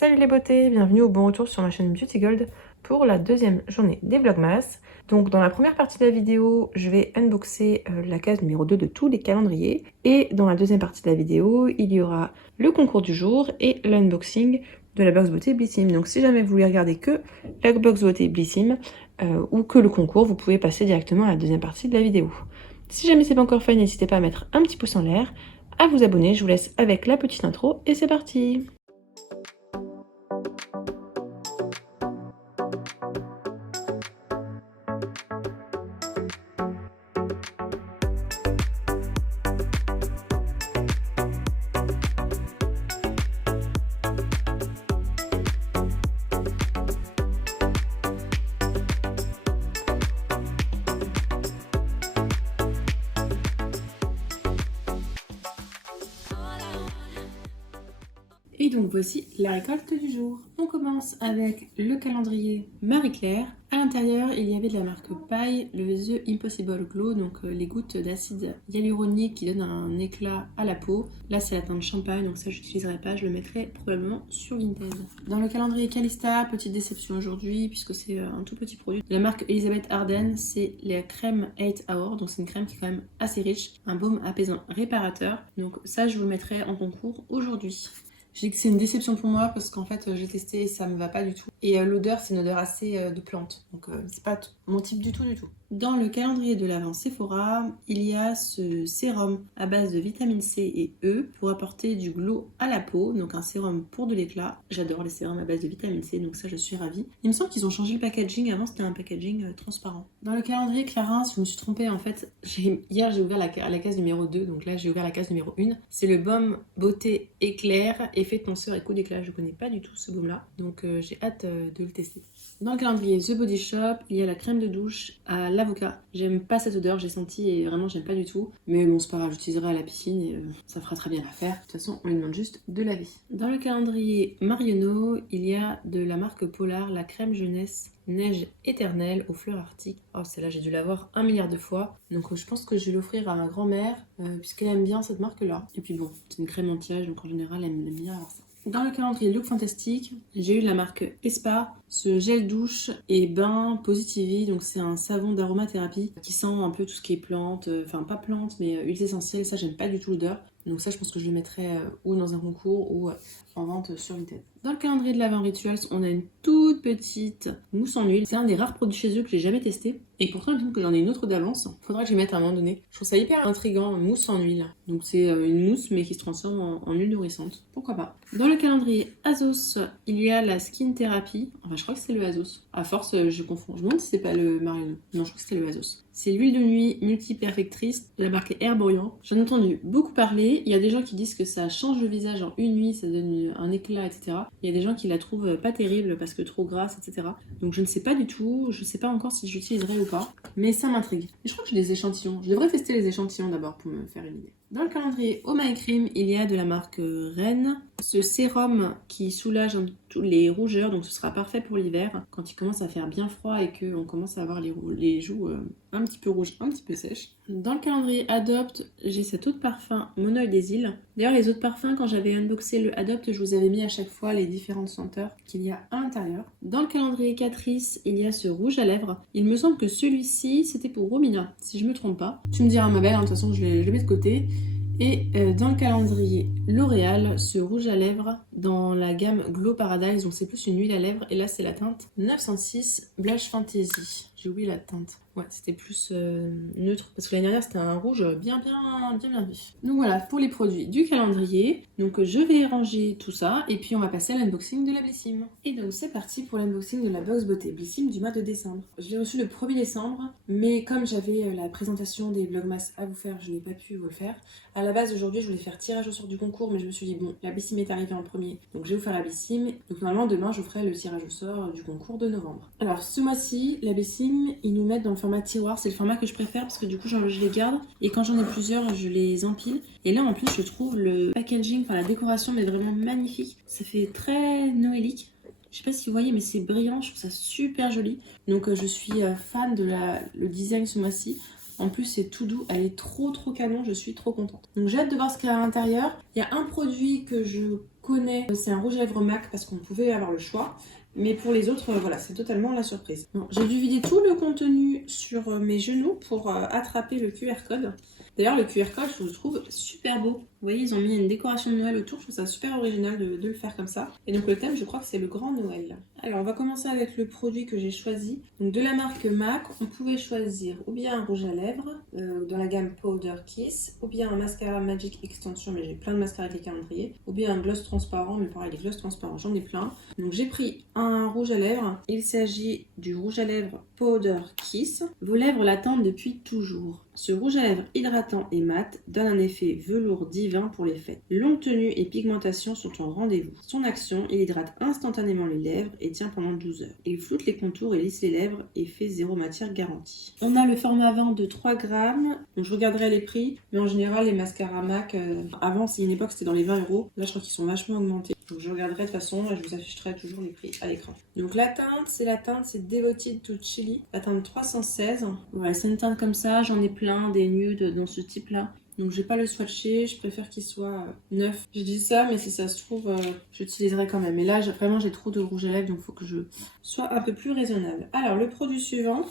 Salut les beautés, bienvenue au bon retour sur ma chaîne Beauty Gold pour la deuxième journée des Vlogmas. Donc dans la première partie de la vidéo, je vais unboxer la case numéro 2 de tous les calendriers. Et dans la deuxième partie de la vidéo, il y aura le concours du jour et l'unboxing de la box beauté Blissim. Donc si jamais vous voulez regarder que la box beauté Blissim ou que le concours, vous pouvez passer directement à la deuxième partie de la vidéo. Si jamais c'est pas encore fait, n'hésitez pas à mettre un petit pouce en l'air, à vous abonner. Je vous laisse avec la petite intro et c'est parti! Et donc voici la récolte du jour. On commence avec le calendrier Marie-Claire. À l'intérieur, il y avait de la marque Paille, le The Impossible Glow, donc les gouttes d'acide hyaluronique qui donnent un éclat à la peau. Là, c'est la teinte champagne, donc ça, je n'utiliserai pas, je le mettrai probablement sur Vinted. Dans le calendrier Calista, petite déception aujourd'hui, puisque c'est un tout petit produit de la marque Elizabeth Arden, c'est la crème 8 Hour, donc c'est une crème qui est quand même assez riche, un baume apaisant réparateur. Donc ça, je vous le mettrai en concours aujourd'hui. Je dis que c'est une déception pour moi parce qu'en fait j'ai testé et ça me va pas du tout. Et l'odeur, c'est une odeur assez de plante. Donc c'est pas mon type du tout. Dans le calendrier de l'Avent Sephora, il y a ce sérum à base de vitamine C et E pour apporter du glow à la peau. Donc un sérum pour de l'éclat. J'adore les sérums à base de vitamine C, donc ça je suis ravie. Il me semble qu'ils ont changé le packaging. Avant c'était un packaging transparent. Dans le calendrier Clarins, je me suis trompée en fait. Hier j'ai ouvert la case numéro 2, donc là j'ai ouvert la case numéro 1. C'est le baume beauté éclair, effet tenseur et coup d'éclat. Je connais pas du tout ce baume là, donc j'ai hâte de le tester. Dans le calendrier The Body Shop, il y a la crème de douche à l'avocat. J'aime pas cette odeur, j'ai senti et vraiment j'aime pas du tout. Mais bon, c'est pas grave, j'utiliserai à la piscine et ça fera très bien l'affaire. De toute façon, on lui demande juste de laver. Dans le calendrier Marionneau, il y a de la marque Polar la crème jeunesse neige éternelle aux fleurs arctiques. Oh, celle-là, j'ai dû l'avoir 1 milliard de fois. Donc je pense que je vais l'offrir à ma grand-mère puisqu'elle aime bien cette marque-là. Et puis bon, c'est une crème anti-âge, donc en général, elle aime bien avoir ça. Dans le calendrier Look Fantastique, j'ai eu la marque Espa, ce gel douche et bain Positivity, donc c'est un savon d'aromathérapie qui sent un peu tout ce qui est plante, enfin pas plante mais huiles essentielles, ça j'aime pas du tout l'odeur. Donc ça je pense que je le mettrai ou dans un concours ou en vente sur Vinted. Dans le calendrier de l'Avent Rituals, on a une toute petite mousse en huile. C'est un des rares produits chez eux que j'ai jamais testé. Et pourtant, il me semble que j'en ai une autre d'avance. Faudra que j'y mette à un moment donné. Je trouve ça hyper intriguant, mousse en huile. Donc c'est une mousse mais qui se transforme en huile nourrissante. Pourquoi pas. Dans le calendrier Azos, il y a la Skin Therapy. Enfin, je crois que c'est le Azos. À force, je confonds. Je me demande si c'est pas le Marionneau. Non, je crois que c'était le Azos. C'est l'huile de nuit multi-perfectrice de la marque Herborian. J'en ai entendu beaucoup parler. Il y a des gens qui disent que ça change le visage en une nuit, ça donne un éclat, etc. Il y a des gens qui la trouvent pas terrible parce que trop grasse, etc. Donc je ne sais pas du tout. Je ne sais pas encore si j'utiliserai ou pas. Mais ça m'intrigue. Et je crois que j'ai des échantillons. Je devrais tester les échantillons d'abord pour me faire une idée. Dans le calendrier Oh My Cream, il y a de la marque Rennes ce sérum qui soulage tous les rougeurs, donc ce sera parfait pour l'hiver quand il commence à faire bien froid et qu'on commence à avoir les joues un petit peu rouges, un petit peu sèches. Dans le calendrier Adopt, j'ai cet eau de parfum Mon Oeil des Îles. D'ailleurs, les eaux de parfum, quand j'avais unboxé le Adopt, je vous avais mis à chaque fois les différentes senteurs qu'il y a à l'intérieur. Dans le calendrier Catrice, il y a ce rouge à lèvres. Il me semble que celui-ci, c'était pour Romina, si je me trompe pas. Tu me diras ma belle, de toute façon je le mets de côté. Et dans le calendrier L'Oréal, ce rouge à lèvres dans la gamme Glow Paradise, donc c'est plus une huile à lèvres, et là c'est la teinte 906 Blush Fantasy. J'ai oublié la teinte. Ouais, c'était plus neutre, parce que l'année dernière c'était un rouge bien vif. Donc voilà, pour les produits du calendrier. Donc je vais ranger tout ça, et puis on va passer à l'unboxing de la Blissim. Et donc c'est parti pour l'unboxing de la box beauté Blissim du mois de décembre. Je l'ai reçu le 1er décembre, mais comme j'avais la présentation des Vlogmas à vous faire, je n'ai pas pu vous le faire. À la base aujourd'hui je voulais faire tirage au sort du concours, mais je me suis dit bon, la Blissim est arrivée en premier, donc je vais vous faire la Blissim. Donc normalement demain je ferai le tirage au sort du concours de novembre. Alors ce mois-ci, la Blissim, ils nous mettent dans le format tiroir, c'est le format que je préfère parce que du coup je les garde et quand j'en ai plusieurs je les empile. Et là en plus je trouve le packaging, enfin la décoration mais vraiment magnifique, ça fait très noélique. Je sais pas si vous voyez mais c'est brillant, je trouve ça super joli. Donc je suis fan de le design ce mois-ci. En plus c'est tout doux, elle est trop canon, je suis trop contente. Donc j'ai hâte de voir ce qu'il y a à l'intérieur. Il y a un produit que je connais, c'est un rouge à lèvres MAC parce qu'on pouvait avoir le choix. Mais pour les autres, voilà, c'est totalement la surprise. Bon, j'ai dû vider tout le contenu sur mes genoux pour attraper le QR code. D'ailleurs, le QR code, je le trouve super beau. Vous voyez, ils ont mis une décoration de Noël autour. Je trouve ça super original de le faire comme ça. Et donc le thème, je crois que c'est le Grand Noël. Alors, on va commencer avec le produit que j'ai choisi. Donc de la marque MAC, on pouvait choisir ou bien un rouge à lèvres dans la gamme Powder Kiss, ou bien un mascara Magic Extension, mais j'ai plein de mascaras avec les calendriers, ou bien un gloss transparent, mais pareil, les gloss transparents, j'en ai plein. Donc j'ai pris un rouge à lèvres. Il s'agit du rouge à lèvres Powder Kiss. Vos lèvres l'attendent depuis toujours. Ce rouge à lèvres hydratant et mat donne un effet velours divin pour les fêtes. Longue tenue et pigmentation sont au rendez-vous. Son action, il hydrate instantanément les lèvres et tient pendant 12 heures. Il floute les contours et lisse les lèvres et fait zéro matière garantie. On a le format 20 de 3 grammes. Donc je regarderai les prix, mais en général les mascaras MAC, avant c'est une époque c'était dans les 20 €. Là je crois qu'ils sont vachement augmentés. Donc je regarderai de toute façon et je vous afficherai toujours les prix à l'écran. Donc la teinte, c'est Devoted to Chili. La teinte 316. Voilà, c'est une teinte comme ça, j'en ai plein, des nudes dans ce type-là. Donc je vais pas le swatcher, je préfère qu'il soit neuf. Je dis ça, mais si ça se trouve, j'utiliserai quand même. Mais là, vraiment, j'ai trop de rouge à lèvres, donc il faut que je sois un peu plus raisonnable. Alors, le produit suivant.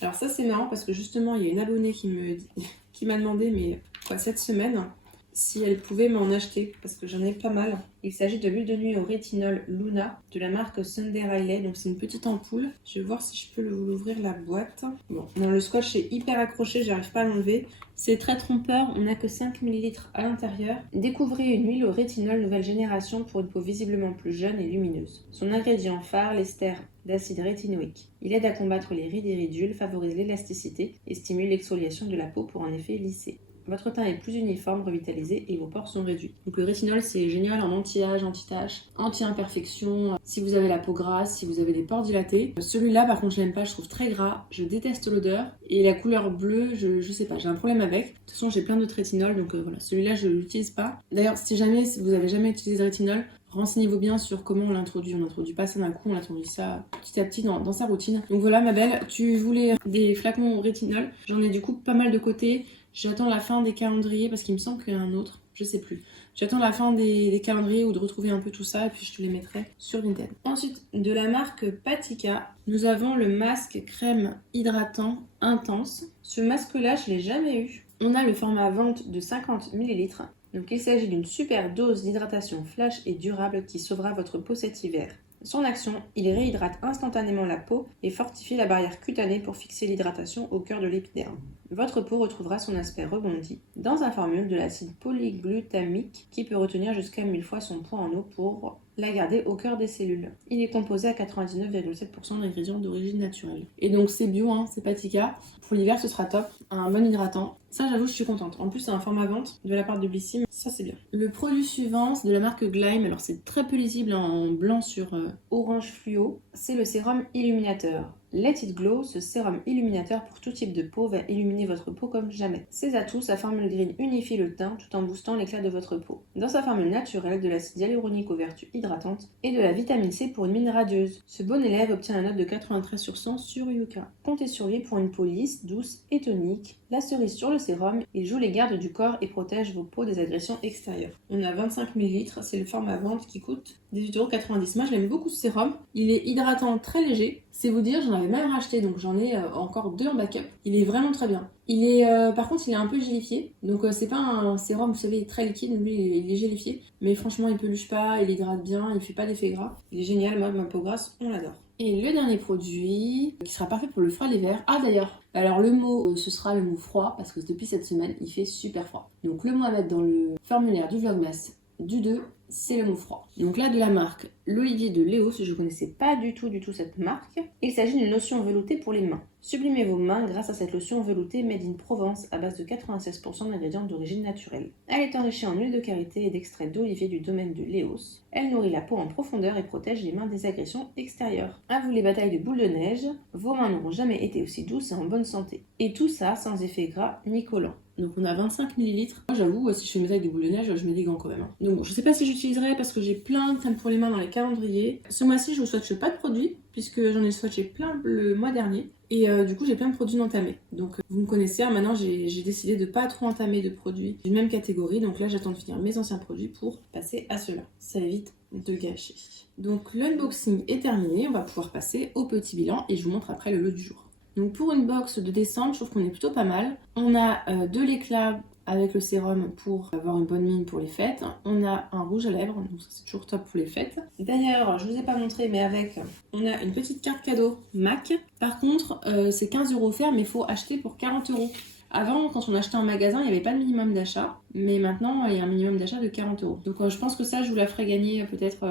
Alors ça, c'est marrant parce que justement, il y a une abonnée qui m'a demandé, mais quoi, cette semaine, si elle pouvait m'en acheter, parce que j'en ai pas mal. Il s'agit de l'huile de nuit au rétinol Luna de la marque Sunday Riley. Donc c'est une petite ampoule. Je vais voir si je peux l'ouvrir la boîte. Bon, non, le scotch est hyper accroché, j'arrive pas à l'enlever. C'est très trompeur, on n'a que 5 ml à l'intérieur. Découvrez une huile au rétinol nouvelle génération pour une peau visiblement plus jeune et lumineuse. Son ingrédient phare, l'ester d'acide rétinoïque. Il aide à combattre les rides et ridules, favorise l'élasticité et stimule l'exfoliation de la peau pour un effet lissé. Votre teint est plus uniforme, revitalisé et vos pores sont réduits. Donc le rétinol c'est génial en anti-âge, anti-tache, anti-imperfection, si vous avez la peau grasse, si vous avez des pores dilatés. Celui-là par contre je l'aime pas, je trouve très gras, je déteste l'odeur et la couleur bleue, je sais pas, j'ai un problème avec. De toute façon j'ai plein d'autres rétinol donc voilà, celui-là je l'utilise pas. D'ailleurs si vous avez jamais utilisé de rétinol, renseignez-vous bien sur comment on l'introduit. On n'introduit pas ça d'un coup, on introduit ça petit à petit dans sa routine. Donc voilà ma belle, tu voulais des flacons rétinol, j'en ai du coup pas mal de côté. J'attends la fin des calendriers parce qu'il me semble qu'il y en a un autre, je sais plus. J'attends la fin des calendriers ou de retrouver un peu tout ça et puis je te les mettrai sur Vinted. Ensuite, de la marque Patika, nous avons le masque crème hydratant intense. Ce masque-là, je l'ai jamais eu. On a le format vente de 50 ml. Donc il s'agit d'une super dose d'hydratation flash et durable qui sauvera votre peau cet hiver. Son action, il réhydrate instantanément la peau et fortifie la barrière cutanée pour fixer l'hydratation au cœur de l'épiderme. Votre peau retrouvera son aspect rebondi dans un formule de l'acide polyglutamique qui peut retenir jusqu'à 1000 fois son poids en eau pour la garder au cœur des cellules. Il est composé à 99,7% d'ingrédients d'origine naturelle. Et donc c'est bio, hein, c'est Patika. Pour l'hiver ce sera top, un bon hydratant. Ça j'avoue je suis contente. En plus c'est un format vente de la part de Blissim, ça c'est bien. Le produit suivant c'est de la marque Glyme, alors c'est très peu lisible en blanc sur orange fluo. C'est le sérum illuminateur. Let It Glow, ce sérum illuminateur pour tout type de peau va illuminer votre peau comme jamais. Ses atouts, sa formule green unifie le teint tout en boostant l'éclat de votre peau. Dans sa formule naturelle, de l'acide hyaluronique aux vertus hydratantes et de la vitamine C pour une mine radieuse. Ce bon élève obtient la note de 93 sur 100 sur Yuka. Comptez sur lui pour une peau lisse, douce et tonique. La cerise sur le sérum, il joue les gardes du corps et protège vos peaux des agressions extérieures. On a 25 ml, c'est le format vente qui coûte 18,90 €. Moi je l'aime beaucoup ce sérum, il est hydratant très léger. C'est vous dire, j'en avais même racheté, donc j'en ai encore 2 en backup. Il est vraiment très bien. Il est, par contre, il est un peu gélifié. Donc c'est pas un sérum, vous savez, très liquide, lui il est gélifié. Mais franchement, il peluche pas, il hydrate bien, il fait pas d'effet gras. Il est génial, moi, ma peau grasse, on l'adore. Et le dernier produit, qui sera parfait pour le froid l'hiver. Ah d'ailleurs, alors le mot, ce sera le mot froid, parce que depuis cette semaine, il fait super froid. Donc le mot à mettre dans le formulaire du Vlogmas du 2, c'est le mot froid. Donc là de la marque l'Olivier de Léo, je ne connaissais pas du tout cette marque. Il s'agit d'une lotion veloutée pour les mains. Sublimez vos mains grâce à cette lotion veloutée made in Provence à base de 96% d'ingrédients d'origine naturelle. Elle est enrichie en huile de karité et d'extrait d'olivier du domaine de Léos. Elle nourrit la peau en profondeur et protège les mains des agressions extérieures. À vous les batailles de boules de neige, vos mains n'auront jamais été aussi douces et en bonne santé. Et tout ça sans effet gras ni collant. Donc on a 25 ml. Moi j'avoue, si je fais mes tailles de boules de neige, je mets des gants quand même. Donc bon, je sais pas si j'utiliserai parce que j'ai plein de crèmes pour les mains dans les calendriers. Ce mois-ci, je vous souhaite pas de produits puisque j'en ai swatché plein le mois dernier. Et du coup, j'ai plein de produits d'entamer. Donc, vous me connaissez, hein, maintenant j'ai décidé de pas trop entamer de produits d'une même catégorie. Donc là, j'attends de finir mes anciens produits pour passer à ceux-là. Ça évite de gâcher. Donc, l'unboxing est terminé. On va pouvoir passer au petit bilan et je vous montre après le lot du jour. Donc, pour une box de décembre, je trouve qu'on est plutôt pas mal. On a de l'éclat avec le sérum pour avoir une bonne mine pour les fêtes. On a un rouge à lèvres, donc ça c'est toujours top pour les fêtes. D'ailleurs, je vous ai pas montré, mais avec, on a une petite carte cadeau MAC. Par contre, c'est 15 € offert, mais il faut acheter pour 40 €. Avant, quand on achetait en magasin, il n'y avait pas de minimum d'achat, mais maintenant, il y a un minimum d'achat de 40 €. Donc je pense que ça, je vous la ferai gagner peut-être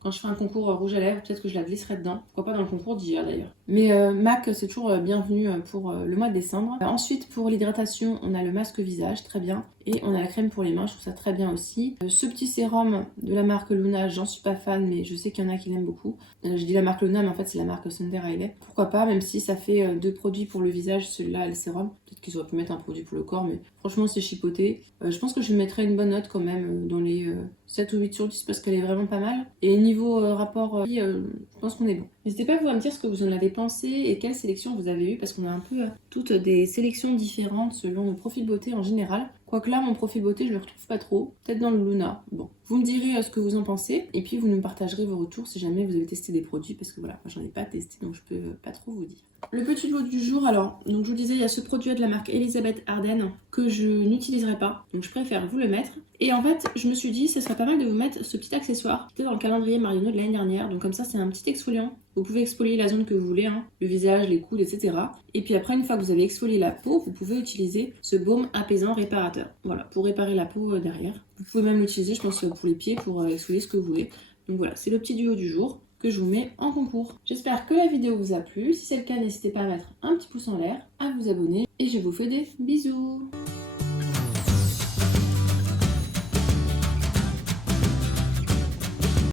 quand je ferai un concours rouge à lèvres, peut-être que je la glisserai dedans. Pourquoi pas dans le concours d'hier d'ailleurs. Mais MAC, c'est toujours bienvenu pour le mois de décembre. Ensuite, pour l'hydratation, on a le masque visage, très bien. Et on a la crème pour les mains, je trouve ça très bien aussi. Ce petit sérum de la marque Luna, j'en suis pas fan, mais je sais qu'il y en a qui l'aiment beaucoup. Je dis la marque Luna, mais en fait c'est la marque Sunday Riley. Pourquoi pas, même si ça fait 2 produits pour le visage, celui-là et le sérum. Peut-être qu'ils auraient pu mettre un produit pour le corps, mais franchement c'est chipoté. Je pense que je mettrai une bonne note quand même dans les 7 ou 8 sur 10 parce qu'elle est vraiment pas mal. Et niveau rapport prix, je pense qu'on est bon. N'hésitez pas vous à me dire ce que vous en avez pensé et quelle sélection vous avez eu parce qu'on a un peu toutes des sélections différentes selon nos profils beauté en général. Quoique là, mon profil beauté, je le retrouve pas trop. Peut-être dans le Luna. Bon, vous me direz ce que vous en pensez. Et puis, vous nous partagerez vos retours si jamais vous avez testé des produits. Parce que voilà, moi, j'en ai pas testé, donc je peux pas trop vous dire. Le petit lot du jour, alors, donc je vous disais, il y a ce produit de la marque Elisabeth Arden que je n'utiliserai pas. Donc, je préfère vous le mettre. Et en fait, je me suis dit, ça serait pas mal de vous mettre ce petit accessoire qui était dans le calendrier Marionneau de l'année dernière. Donc, comme ça, c'est un petit exfoliant. Vous pouvez exfolier la zone que vous voulez, hein, le visage, les coudes, etc. Et puis après, une fois que vous avez exfolié la peau, vous pouvez utiliser ce baume apaisant réparateur. Voilà, pour réparer la peau derrière. Vous pouvez même l'utiliser, je pense, pour les pieds, pour exfolier ce que vous voulez. Donc voilà, c'est le petit duo du jour que je vous mets en concours. J'espère que la vidéo vous a plu. Si c'est le cas, n'hésitez pas à mettre un petit pouce en l'air, à vous abonner. Et je vous fais des bisous.